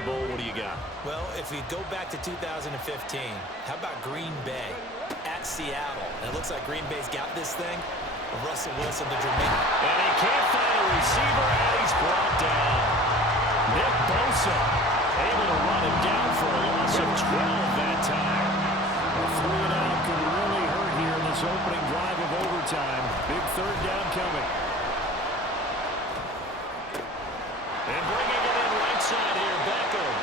Super Bowl. What do you got? Well, if we go back to 2015, how about Green Bay at Seattle? And it looks like Green Bay's got this thing. Russell Wilson to Jermaine. And he can't find a receiver, and he's brought down. Nick Bosa able to run him down for a loss of 12 that time. A 3-and-out could really hurt here in this opening drive of overtime. Big third down coming. And bringing it in right side here, Beckham.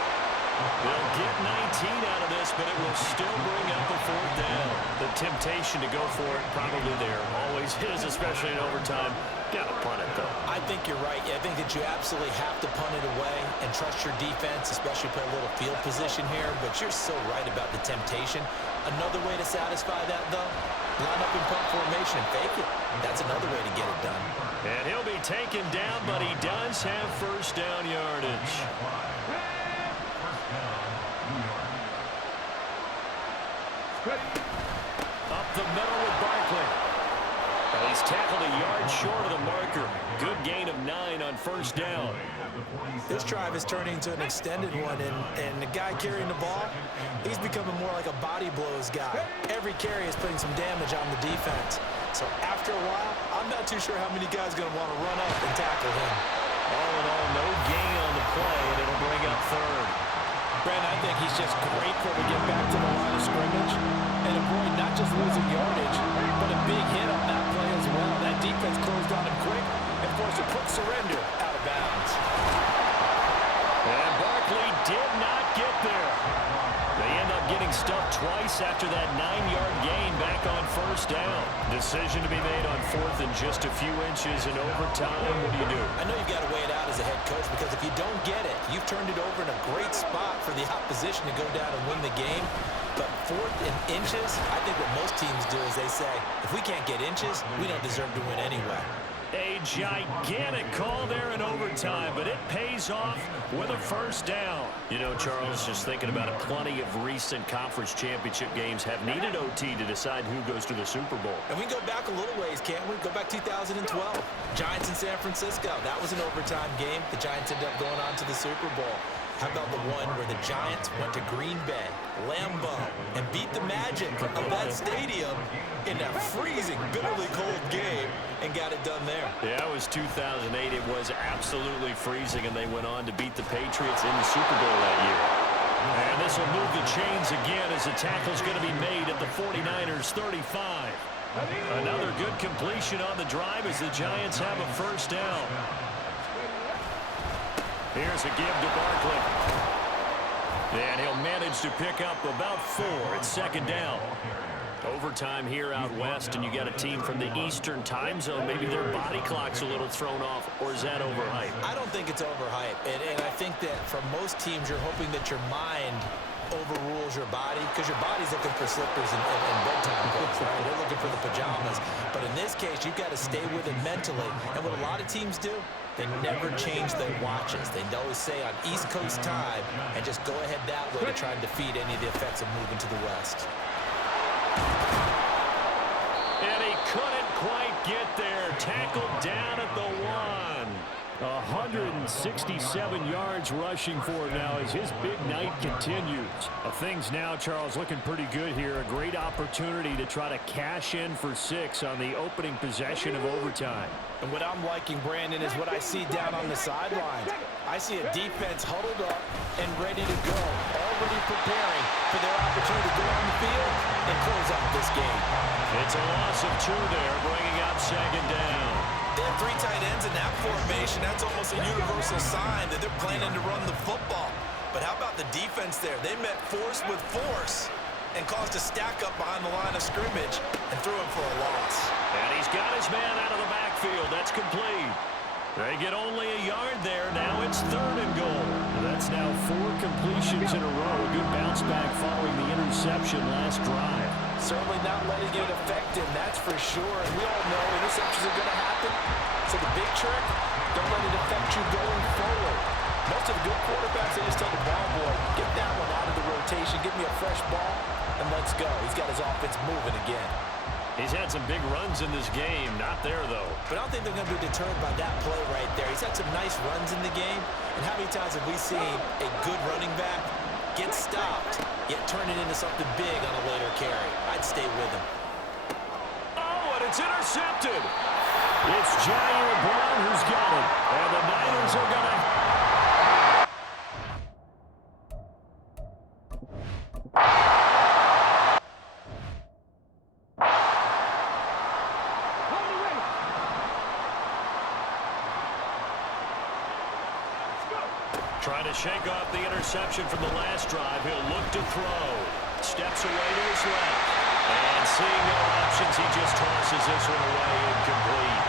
They'll get 19 out of this, but it will still bring up a fourth down. The temptation to go for it probably there. Always is, especially in overtime. Got to punt it, though. I think you're right. I think that you absolutely have to punt it away and trust your defense, especially play a little field position here. But you're so right about the temptation. Another way to satisfy that, though, line up in punt formation and fake it. That's another way to get it done. And he'll be taken down, but he does have first down yardage. Up the middle with Barkley. And he's tackled a yard short of the marker. Good gain of 9 on first down. This drive is turning into an extended one, and the guy carrying the ball, he's becoming more like a body blows guy. Every carry is putting some damage on the defense. So after a while, I'm not too sure how many guys are going to want to run up and tackle him. All in all, no gain on the play, and it'll bring up third. Brandon, I think he's just grateful to get back to the line of scrimmage and avoid not just losing yardage, but a big hit on that play as well. That defense closed on him quick and forced a quick surrender out of bounds. And Barkley did not get there. They end up getting stuffed twice after that 9-yard gain back on first down. Decision to be made on fourth and just a few inches in overtime. What do you do? I know you've got to weigh it out as a head coach, because if you don't get it, you've turned it over in a great spot for the opposition to go down and win the game. But fourth and inches, I think what most teams do is they say, if we can't get inches, we don't deserve to win anyway. A gigantic call there in overtime, but it pays off with a first down. You know, Charles, just thinking about it, plenty of recent conference championship games have needed OT to decide who goes to the Super Bowl. And we can go back a little ways, can't we? Go back 2012. Giants in San Francisco. That was an overtime game. The Giants ended up going on to the Super Bowl. How about the one where the Giants went to Green Bay, Lambeau, and beat the magic of that stadium in that freezing, bitterly cold game and got it done there? Yeah, it was 2008. It was absolutely freezing, and they went on to beat the Patriots in the Super Bowl that year. And this will move the chains again as the tackle's going to be made at the 49ers 35. Another good completion on the drive as the Giants have a first down. Here's a give to Barkley. And he'll manage to pick up about 4 at second down. Overtime here out west, and you got a team from the Eastern time zone. Maybe their body clock's a little thrown off, or is that overhyped? I don't think it's overhyped. And I think that for most teams, you're hoping that your mind overrules your body, because your body's looking for slippers and bedtime clothes, right? They're looking for the pajamas. But in this case, you've got to stay with it mentally. And what a lot of teams do, they never change their watches. They always say on East Coast time and just go ahead that way to try and defeat any of the effects of moving to the West. And he couldn't quite get there. Tackled down at the 1. 167 yards rushing for him now as his big night continues. Things now, Charles, looking pretty good here. A great opportunity to try to cash in for 6 on the opening possession of overtime. And what I'm liking, Brandon, is what I see down on the sidelines. I see a defense huddled up and ready to go, already preparing for their opportunity to go on the field and close out this game. It's a loss of 2 there, bringing up second down. They have 3 tight ends in that formation. That's almost a universal sign that they're planning to run the football. But how about the defense there? They met force with force and caused a stack up behind the line of scrimmage and threw him for a loss. And he's got his man out of the backfield. That's complete. They get only a yard there. Now it's 3rd and goal. That's now 4 completions in a row. A good bounce back following the interception last drive. Certainly not letting it affect him, that's for sure. And we all know interceptions are going to happen. So the big trick, don't let it affect you going forward. Most of the good quarterbacks, they just tell the ball boy, get that one out of the rotation, give me a fresh ball, and let's go. He's got his offense moving again. He's had some big runs in this game. Not there, though. But I don't think they're going to be deterred by that play right there. He's had some nice runs in the game. And how many times have we seen a good running back get stopped, yet turn it into something big on a later carry? I'd stay with him. Oh, and it's intercepted. It's Jair Brown who's got it. And the Niners are going to... Trying to shake off the interception from the last drive. He'll look to throw. Steps away to his left. And seeing no options, he just tosses this one away incomplete.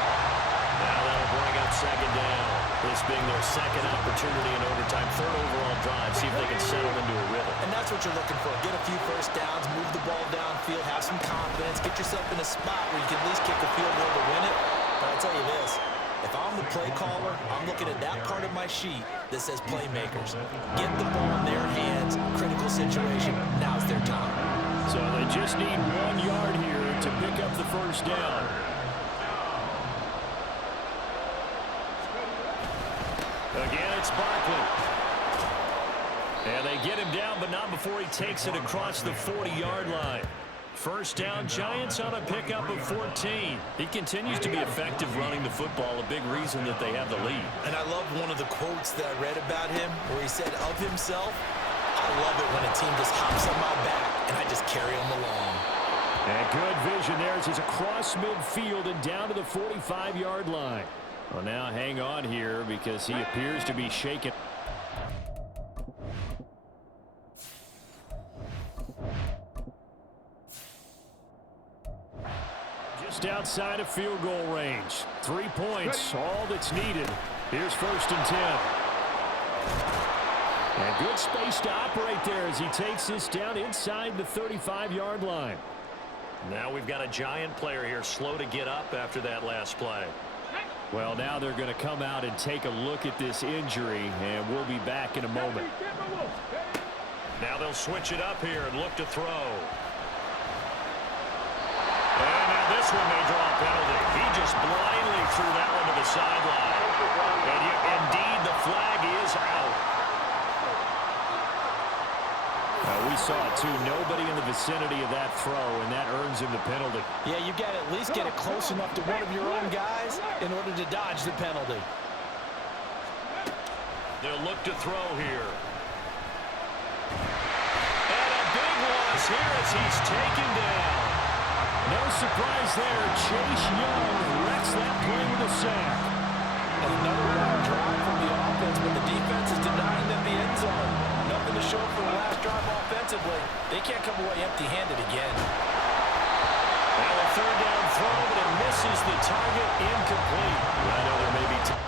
Now that'll bring up second down. This being their second opportunity in overtime. Third overall drive. See if they can settle into a rhythm. And that's what you're looking for. Get a few first downs, move the ball downfield, have some confidence, get yourself in a spot where you can at least kick a field goal to win it. But I'll tell you this. If I'm the play caller, I'm looking at that part of my sheet that says playmakers. Get the ball in their hands. Critical situation. Now's their time. So they just need 1 yard here to pick up the first down. Again, it's Barkley. And they get him down, but not before he takes it across the 40-yard line. First down, Giants on a pickup of 14. He continues to be effective running the football, a big reason that they have the lead. And I love one of the quotes that I read about him where he said of himself, I love it when a team just hops on my back and I just carry them along. And good vision there as he's across midfield and down to the 45-yard line. Well, now hang on here because he appears to be shaken. Just outside of field goal range. 3 points, all that's needed. Here's 1st and 10. And good space to operate there as he takes this down inside the 35-yard line. Now we've got a Giant player here slow to get up after that last play. Well, now they're going to come out and take a look at this injury, and we'll be back in a moment. Now they'll switch it up here and look to throw. And now this one may draw a penalty. He just blindly threw that one to the sideline. And indeed, the flag is out. We saw it, too. Nobody in the vicinity of that throw, and that earns him the penalty. Yeah, you got to at least get it close enough to one of your own guys in order to dodge the penalty. They'll look to throw here. And a big loss here as he's taken down. No surprise there. Chase Young wrecks that play with a sack. And another long drive from the offense, but the defense is denying them the end zone. Nothing to show for the last drive offensively. They can't come away empty-handed again. Now a third down throw, but it misses the target, incomplete. I know there may be time.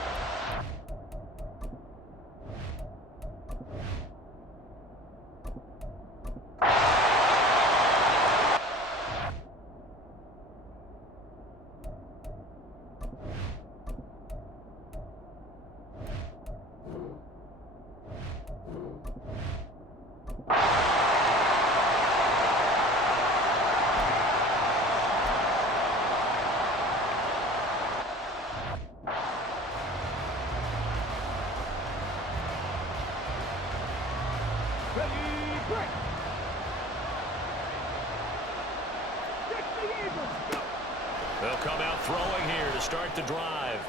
They'll come out throwing here to start the drive.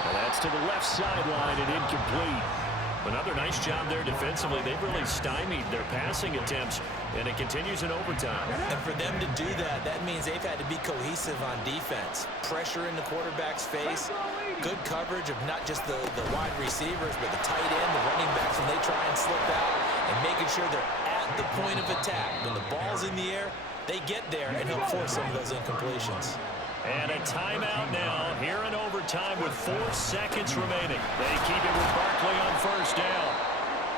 And that's to the left sideline and incomplete. Another nice job there defensively. They've really stymied their passing attempts, and it continues in overtime. And for them to do that, that means they've had to be cohesive on defense. Pressure in the quarterback's face, good coverage of not just the wide receivers, but the tight end, the running backs when they try and slip out, and making sure they're at the point of attack. When the ball's in the air, they get there and help force some of those incompletions. And a timeout now here in overtime with 4 seconds remaining. They keep it with Barkley on first down.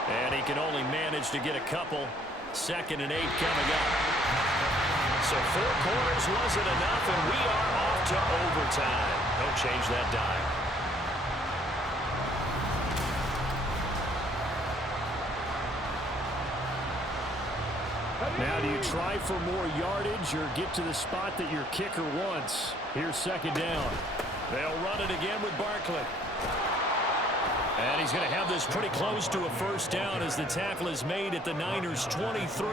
And he can only manage to get a couple. 2nd and 8 coming up. So 4 quarters wasn't enough, and we are off to overtime. Don't change that dime. Now, do you try for more yardage or get to the spot that your kicker wants? Here's second down. They'll run it again with Barkley. And he's going to have this pretty close to a first down as the tackle is made at the Niners' 23.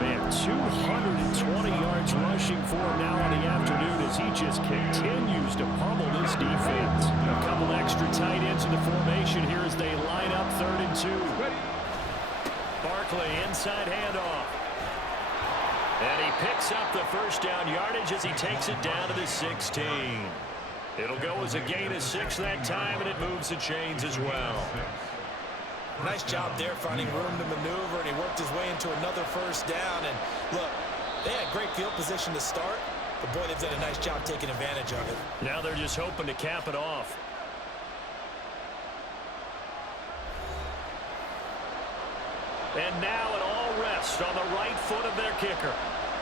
Man, 220 yards rushing for him now in the afternoon as he just continues to pummel this defense. A couple extra tight ends in the formation here as they line up 3rd and 2. Barkley inside handoff. And he picks up the first down yardage as he takes it down to the 16. It'll go as a gain of 6 that time, and it moves the chains as well. Nice job there finding room to maneuver, and he worked his way into another first down. And look, they had great field position to start, but boy, they've done a nice job taking advantage of it. Now they're just hoping to cap it off. And now it all rests on the right foot of their kicker.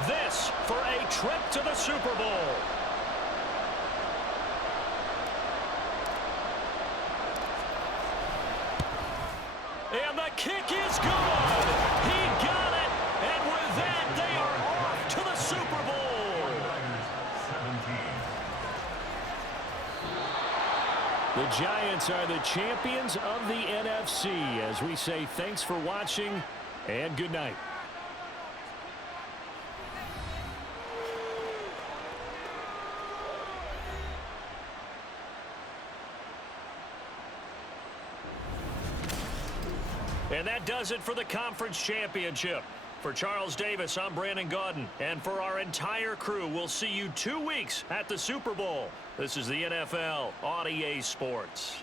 This for a trip to the Super Bowl. And the kick is good. He got it. And with that, they are off to the Super Bowl. The Giants are the champions of the NFC as we say thanks for watching and good night. And that does it for the conference championship. For Charles Davis, I'm Brandon Gaudin. And for our entire crew, we'll see you 2 weeks at the Super Bowl. This is the NFL on EA Sports.